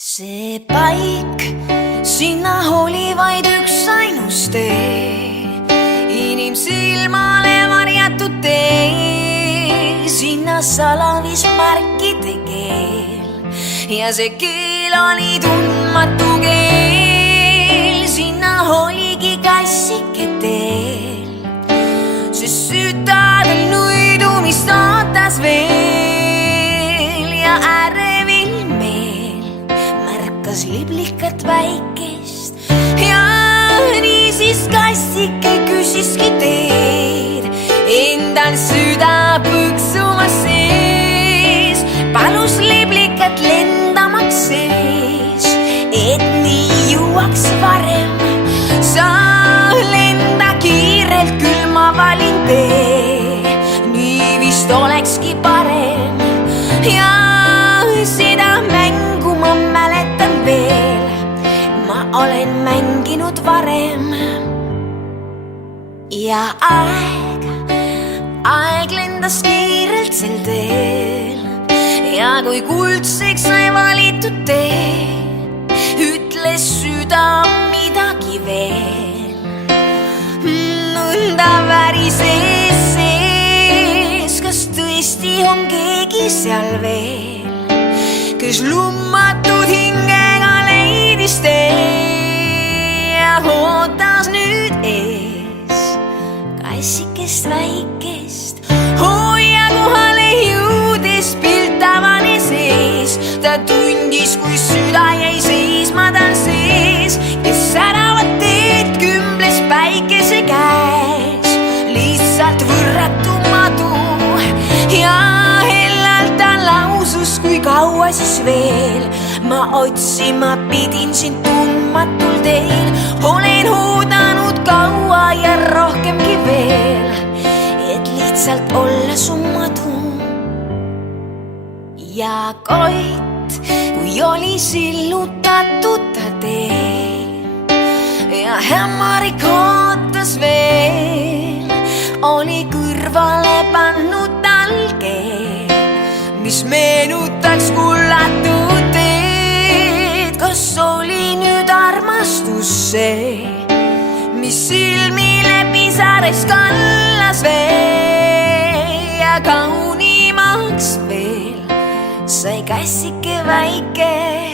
See paik, sinna oli vaid üksainus tee, inimsilmale varjatud tee, sinna salavis märkide keel ja see keel oli tundmatu keel, sinna oligi kassike teel, sest südadel nuidumist ootas veel ja ärevil märkas liblikat väikest ja niisiis kassike küsiski teed endal süda põksuma sees, palus liblikat lendamaks sees, et nii jõuaks varem. Sa lenda kiirelt, küll ma valin tee, nii vist olekski parem ja seda mängu ma mäletan veel, ma olen mänginud varem. Ja aeg lendas kiirelt sel teel ja kui kuldseks sai valitud tee, ütles süda midagi veel. Nõnda värises sees, kas tõesti on keegi seal veel, kes lummatud hingega leidis tee ja ootas nüüd ees kassikest väikest. Hoia kohale jõudes pilt avanes ees, ta tundis, kui süda jäi seisma tal sees, kes säravat teed kümbles päikese käes, lihtsalt võrratu madu ja kui kaua siis veel ma otsima pidin sind tundmatul teel, olen oodanud kaua ja rohkemgi veel, et lihtsalt olla su madu. Ja Koit, kui oli sillutatud ta tee ja hämarik ootas veel, oli kõrvale pannud tal keel, mis meenutaks kullatud teed. Kas oli nüüd armastus see, mis silmile pisares kallas veel ja kaunimaks veel sai kassike väike.